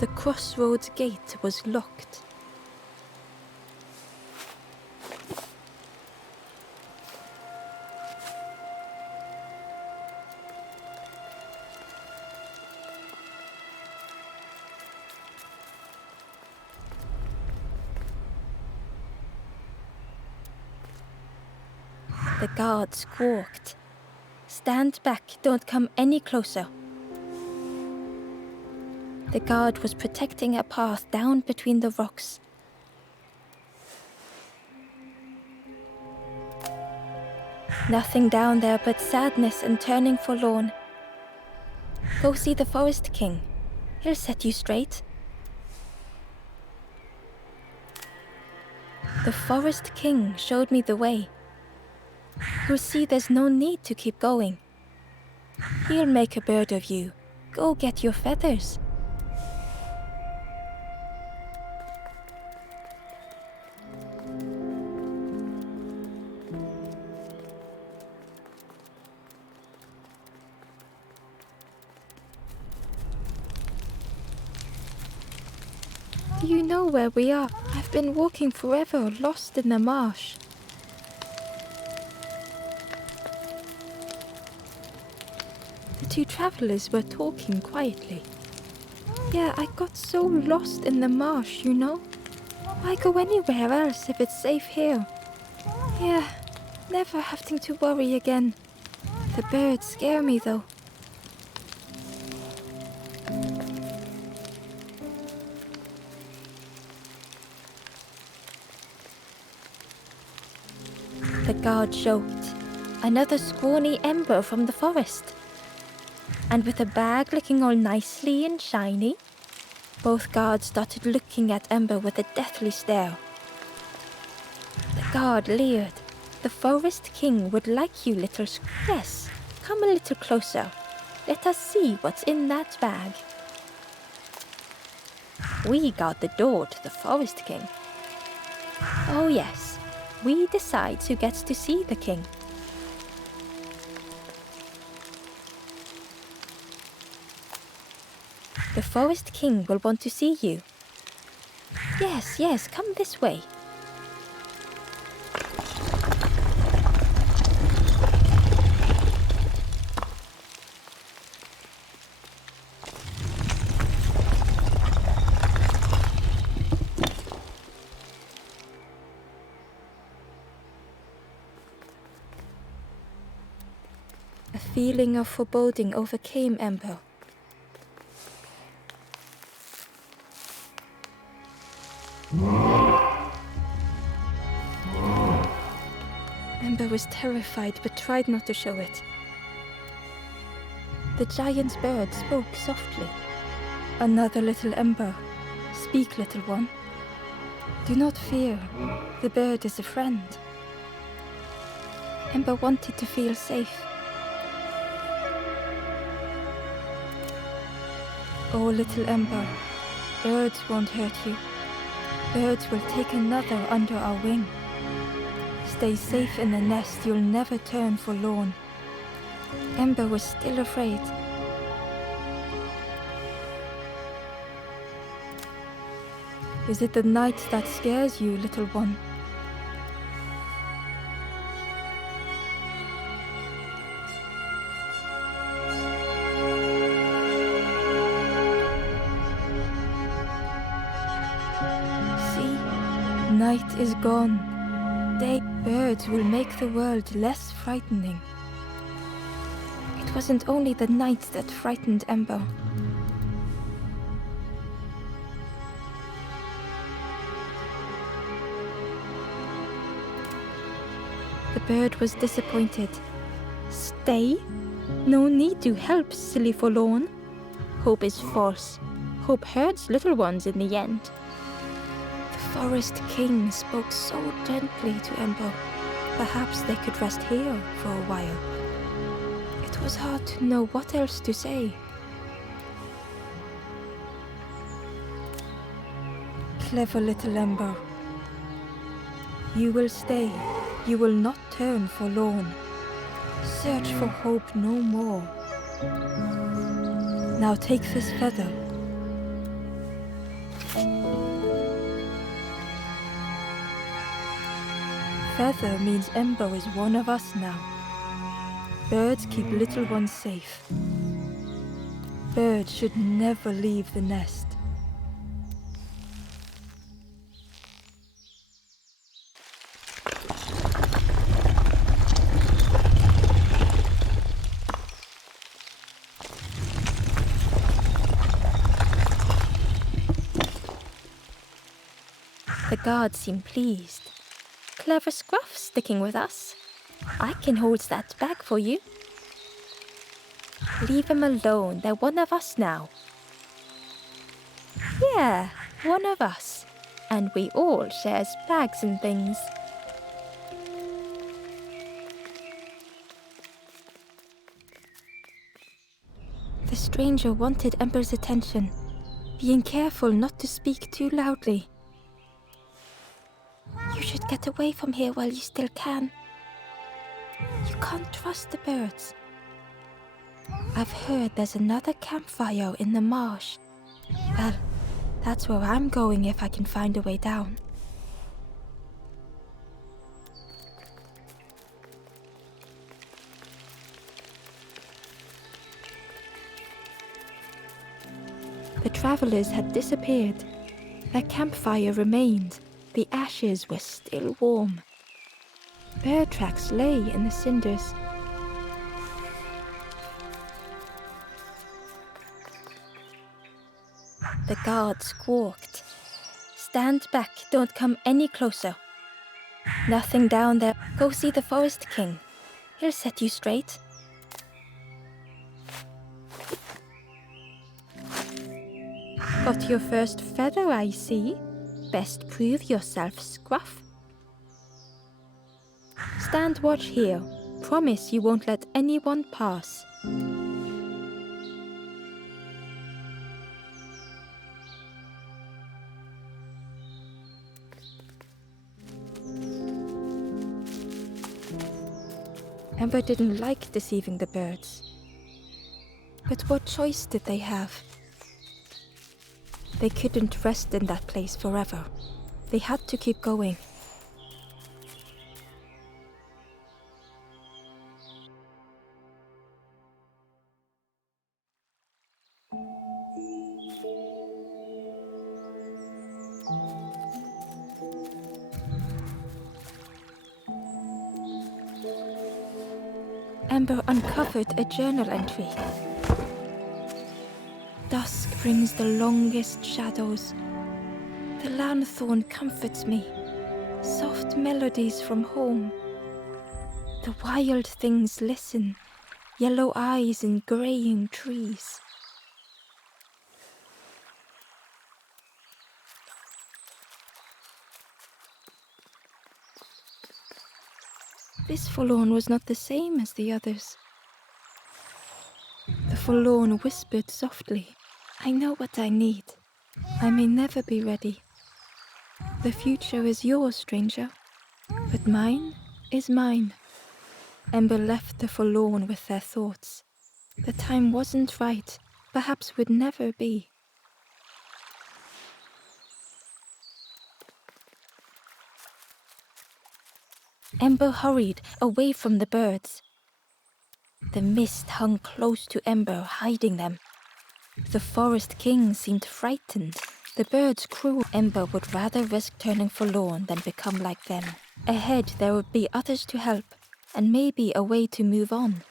The crossroads gate was locked. The guard squawked. "Stand back, don't come any closer." The guard was protecting a path down between the rocks. Nothing down there but sadness and turning forlorn. Go see the Forest King. He'll set you straight. The Forest King showed me the way. You'll see there's no need to keep going. He'll make a bird of you. Go get your feathers. Do you know where we are? I've been walking forever, lost in the marsh. The two travelers were talking quietly. Yeah, I got so lost in the marsh, you know? Why go anywhere else if it's safe here? Yeah, never having to worry again. The birds scare me though. The guard joked. Another scrawny ember from the forest. And with a bag looking all nicely and shiny, both guards started looking at Ember with a deathly stare. The guard leered. The Forest King would like you, little Yes, come a little closer. Let us see what's in that bag. We guard the door to the Forest King. Oh yes, we decide who gets to see the king. The Forest King will want to see you. Yes, come this way. A feeling of foreboding overcame Ember. Ember was terrified but tried not to show it. The giant bird spoke softly. Another little Ember. Speak, little one. Do not fear. The bird is a friend. Ember wanted to feel safe. Oh, little Ember, birds won't hurt you. Birds will take another under our wing. Stay safe in the nest, you'll never turn forlorn. Ember was still afraid. Is it the night that scares you, little one? See, night is gone. Birds will make the world less frightening. It wasn't only the night that frightened Ember. The bird was disappointed. Stay? No need to help, silly forlorn. Hope is false. Hope hurts little ones in the end. The Forest King spoke so gently to Ember. Perhaps they could rest here for a while. It was hard to know what else to say. Clever little Ember. You will stay. You will not turn forlorn. Search for hope no more. Now take this feather. Feather means Ember is one of us now. Birds keep little ones safe. Birds should never leave the nest. The guards seem pleased. Clever Scruff sticking with us. I can hold that bag for you. Leave him alone, they're one of us now. Yeah, one of us. And we all shares bags and things. The stranger wanted Ember's attention, being careful not to speak too loudly. You should get away from here while you still can. You can't trust the birds. I've heard there's another campfire in the marsh. Well, that's where I'm going if I can find a way down. The travelers had disappeared. Their campfire remained. The ashes were still warm. Bird tracks lay in the cinders. The guard squawked. Stand back, don't come any closer. Nothing down there. Go see the Forest King. He'll set you straight. Got your first feather, I see. Best prove yourself, Scruff. Stand watch here. Promise you won't let anyone pass. Ember didn't like deceiving the birds. But what choice did they have? They couldn't rest in that place forever. They had to keep going. Ember uncovered a journal entry. Dusk brings the longest shadows. The lanthorn comforts me. Soft melodies from home. The wild things listen. Yellow eyes in greying trees. This forlorn was not the same as the others. The forlorn whispered softly, I know what I need. I may never be ready. The future is yours, stranger, but mine is mine. Ember left the forlorn with their thoughts. The time wasn't right, perhaps would never be. Ember hurried away from the birds. The mist hung close to Ember, hiding them. The Forest King seemed frightened. The birds crew. Ember would rather risk turning forlorn than become like them. Ahead there would be others to help, and maybe a way to move on.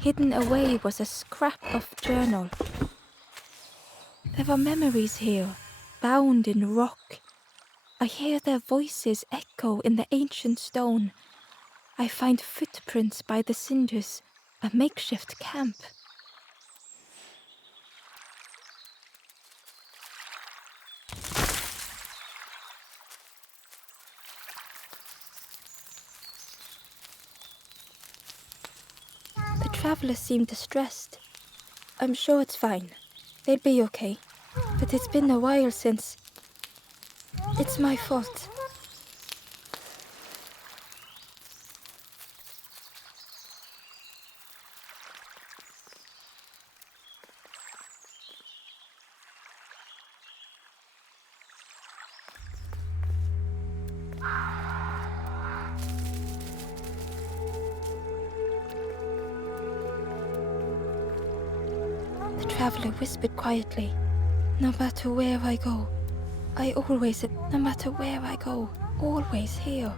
Hidden away was a scrap of journal. There were memories here, bound in rock. I hear their voices echo in the ancient stone. I find footprints by the cinders, a makeshift camp. The traveler seemed distressed. I'm sure it's fine. They'll be okay. But it's been a while since... It's my fault. The traveler whispered quietly, "No matter where I go, no matter where I go, always here."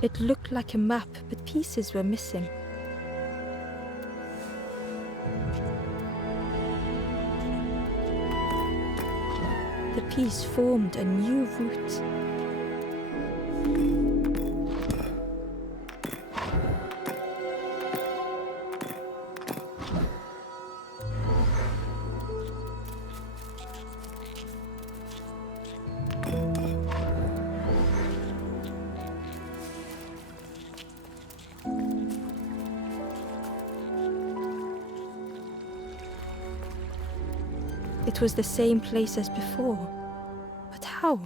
It looked like a map, but pieces were missing. The piece formed a new route. It was the same place as before. But how?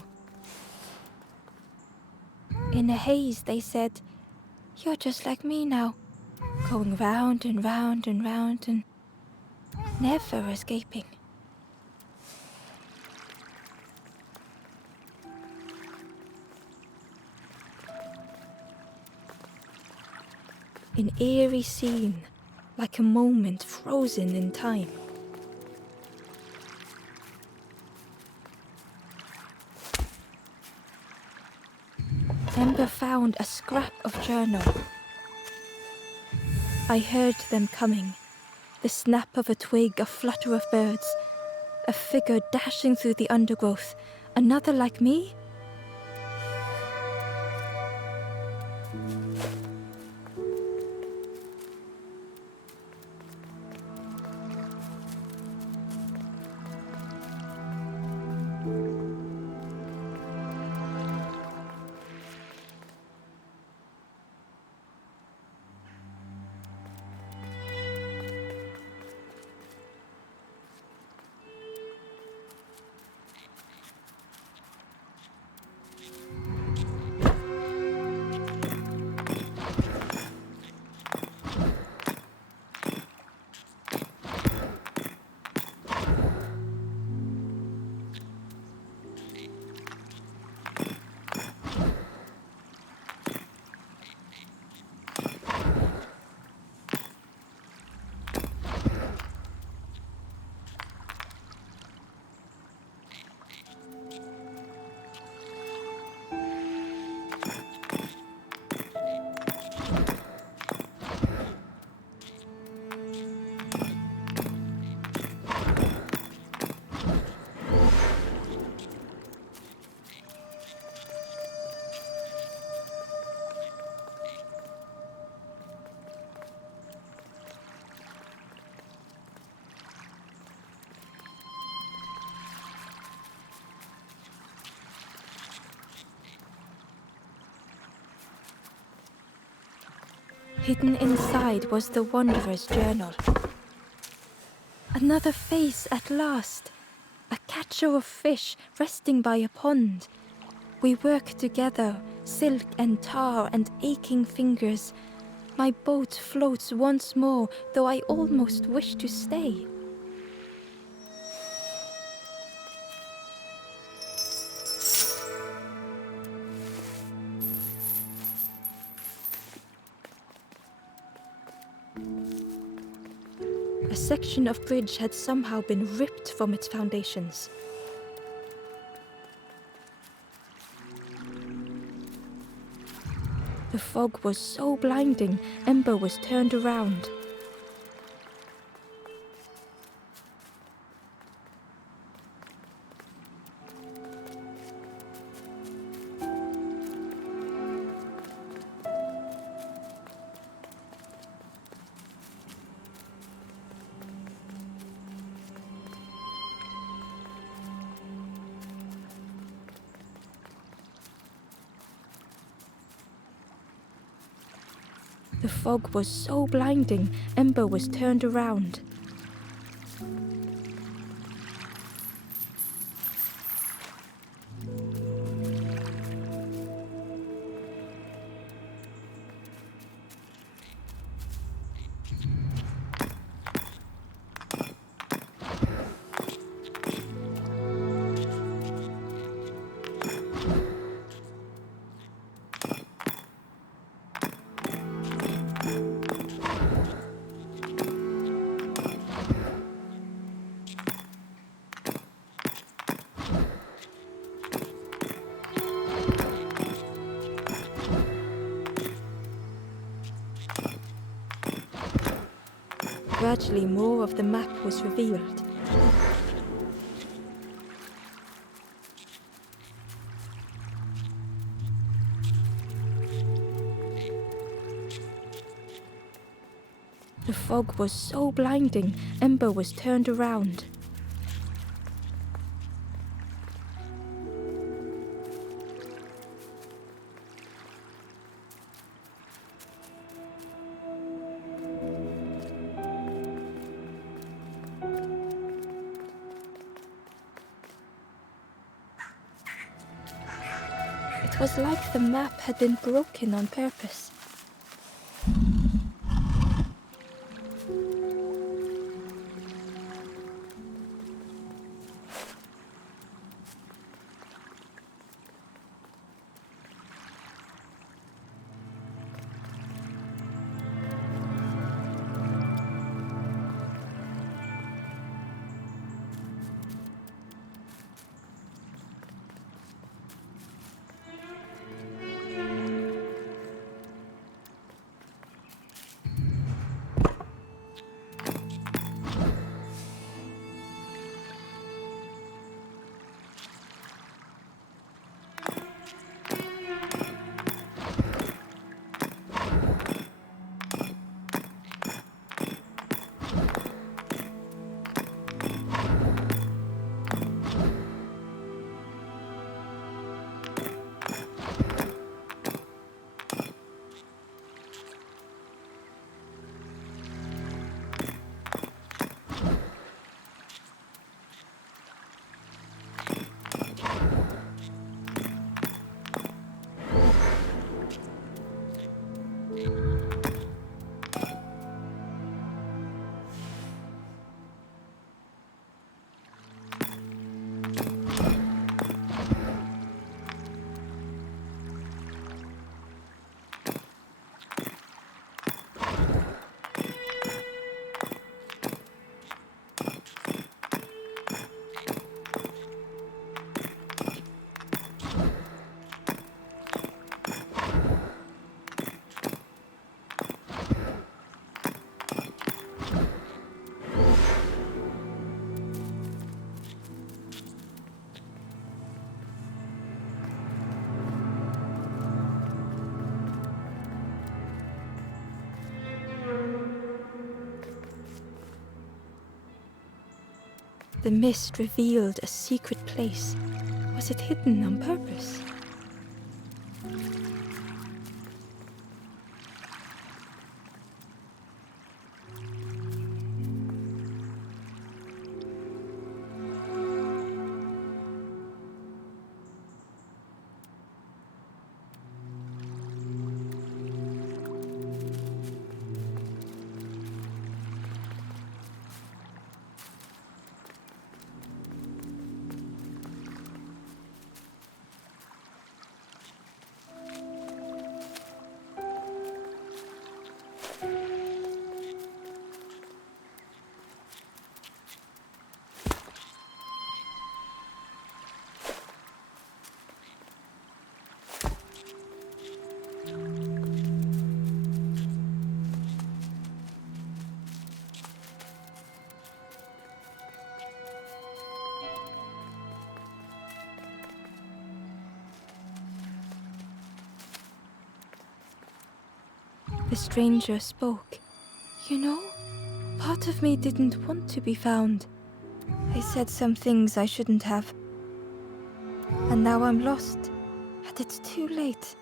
In a haze, they said, "You're just like me now, going round and round and round and never escaping." An eerie scene, like a moment frozen in time. Ember found a scrap of journal. I heard them coming. The snap of a twig, a flutter of birds, a figure dashing through the undergrowth. Another like me? Hidden inside was the Wanderer's journal. Another face at last. A catcher of fish resting by a pond. We work together, silk and tar and aching fingers. My boat floats once more, though I almost wish to stay. A section of bridge had somehow been ripped from its foundations. The fog was so blinding, Ember was turned around. The fog was so blinding, Ember was turned around. Gradually, more of the map was revealed. The fog was so blinding, Ember was turned around. It was like the map had been broken on purpose. The mist revealed a secret place. Was it hidden on purpose? The stranger spoke. You know, part of me didn't want to be found. I said some things I shouldn't have. And now I'm lost, and it's too late.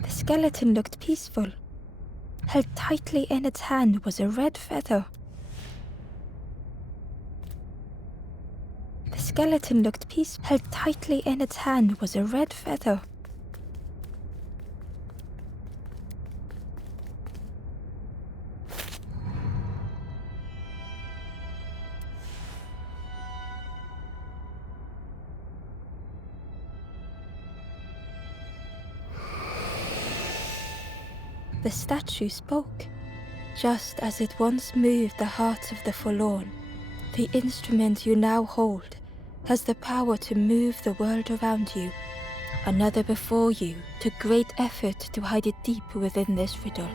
The skeleton looked peaceful. Held tightly in its hand was a red feather. The skeleton looked peaceful. Held tightly in its hand was a red feather. The statue spoke. Just as it once moved the hearts of the forlorn, the instrument you now hold has the power to move the world around you. Another before you took great effort to hide it deep within this riddle.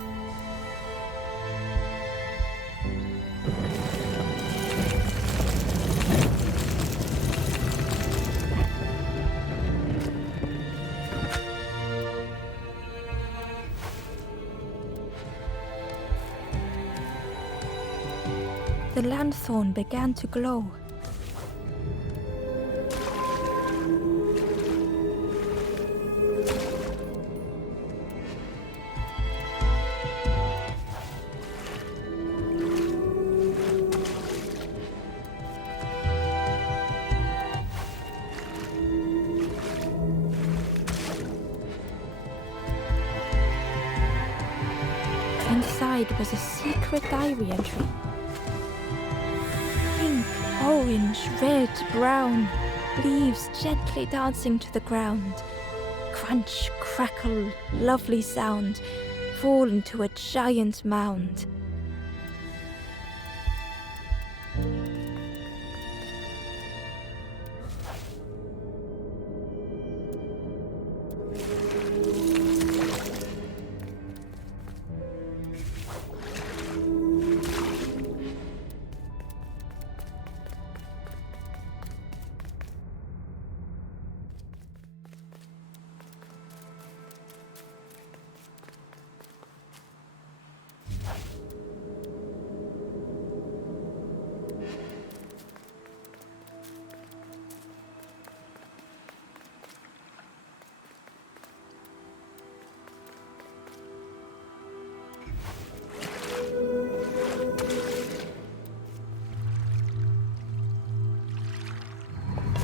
The lanthorn began to glow. Inside was a secret diary entry. Pink, orange, red, brown, leaves gently dancing to the ground. Crunch, crackle, lovely sound, fall into a giant mound.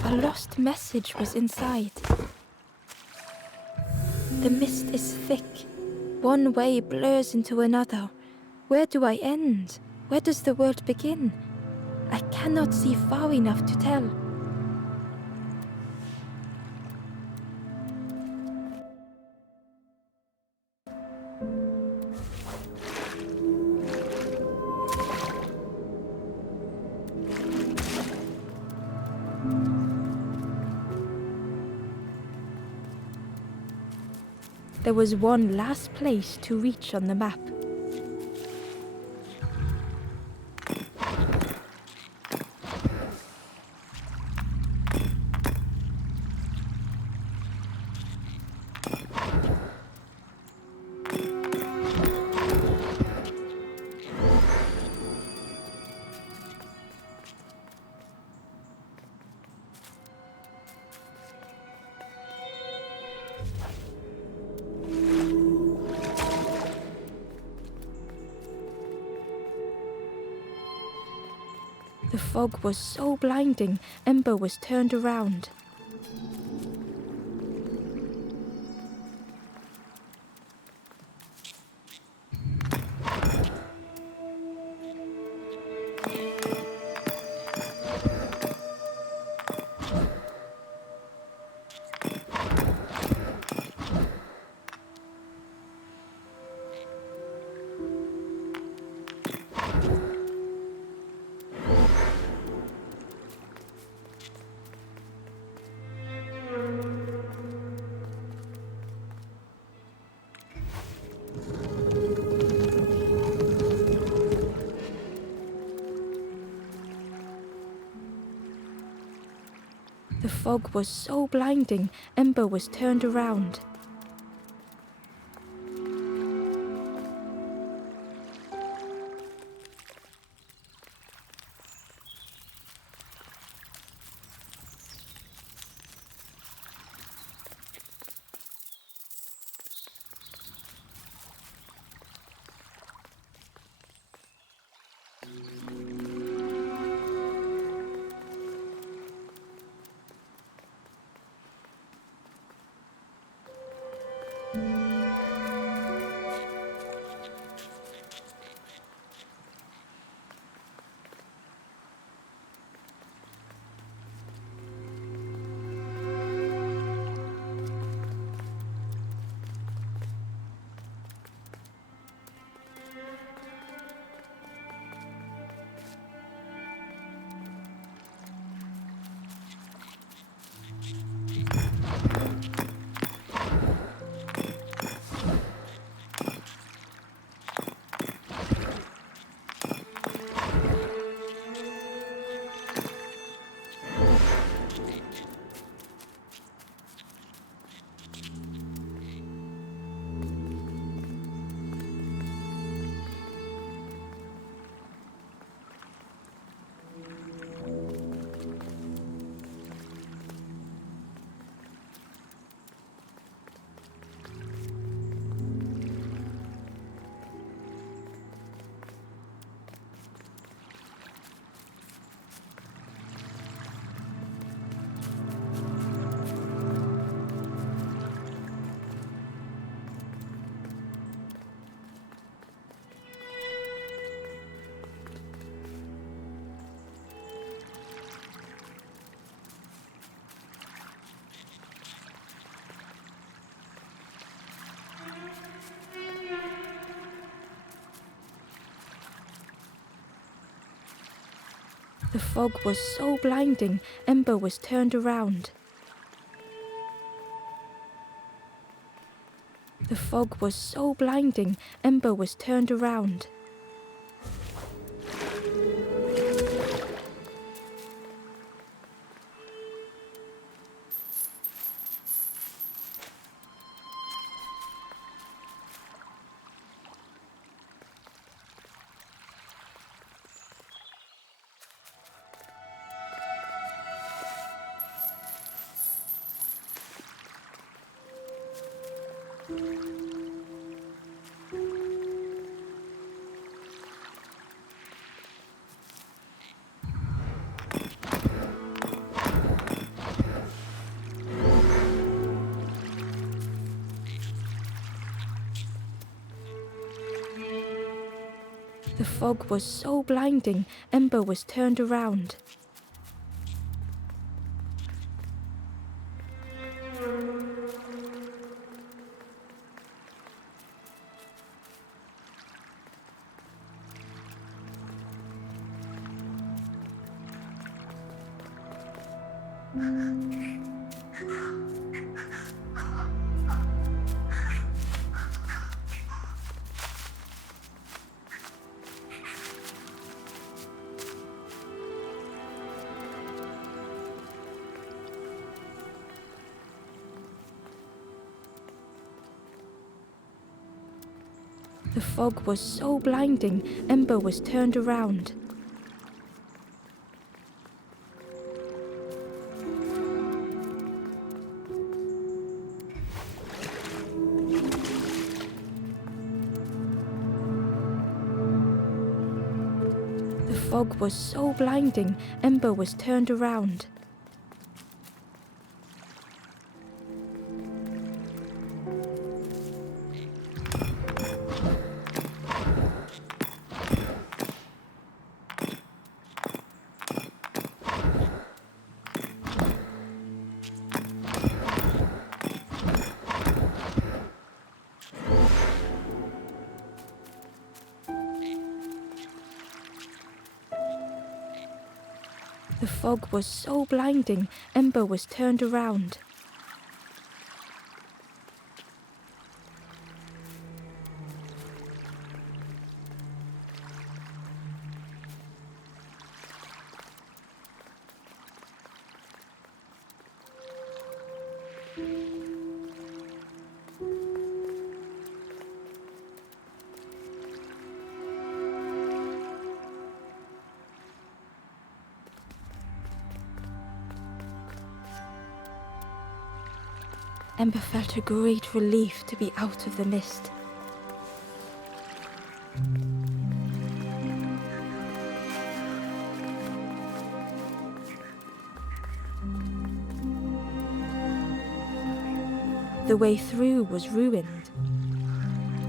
A lost message was inside. The mist is thick. One way blurs into another. Where do I end? Where does the world begin? I cannot see far enough to tell. There was one last place to reach on the map. The fog was so blinding, Ember was turned around. The fog was so blinding, Ember was turned around. The fog was so blinding, Ember was turned around. The fog was so blinding, Ember was turned around. The fog was so blinding, Ember was turned around. The fog was so blinding, Ember was turned around. The fog was so blinding, Ember was turned around. The fog was so blinding, Ember was turned around. Ember felt a great relief to be out of the mist. The way through was ruined.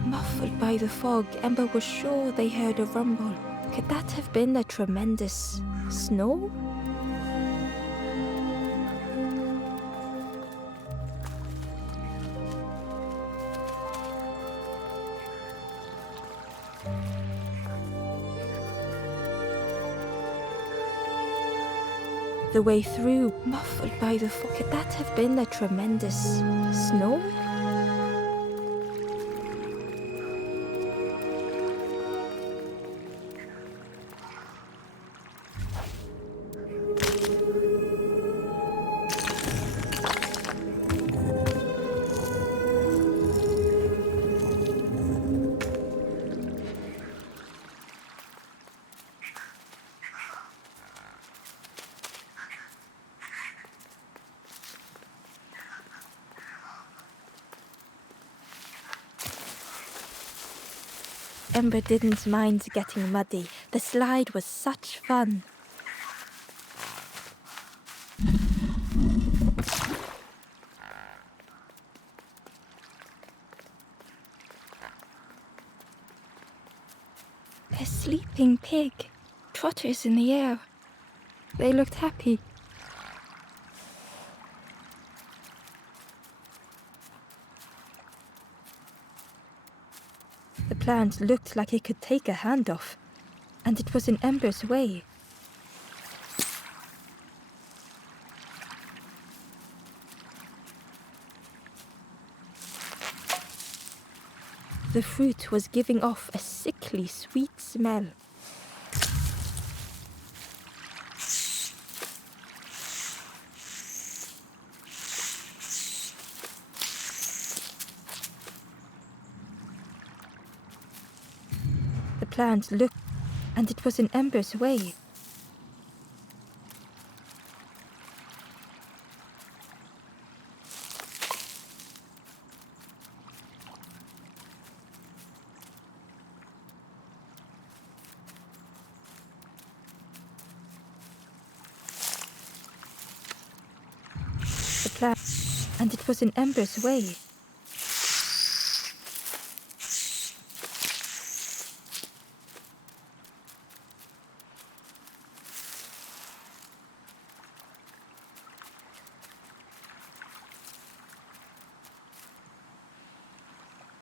Muffled by the fog, Ember was sure they heard a rumble. Could that have been a tremendous snow? The way through, muffled by the fog. Could that have been a tremendous snow? Ember didn't mind getting muddy. The slide was such fun. A sleeping pig. Trotters in the air. They looked happy. The plant looked like it could take a hand off, and it was in Ember's way. The fruit was giving off a sickly sweet smell. The plant looked, and it was in Ember's way. The plant, and it was in Ember's way.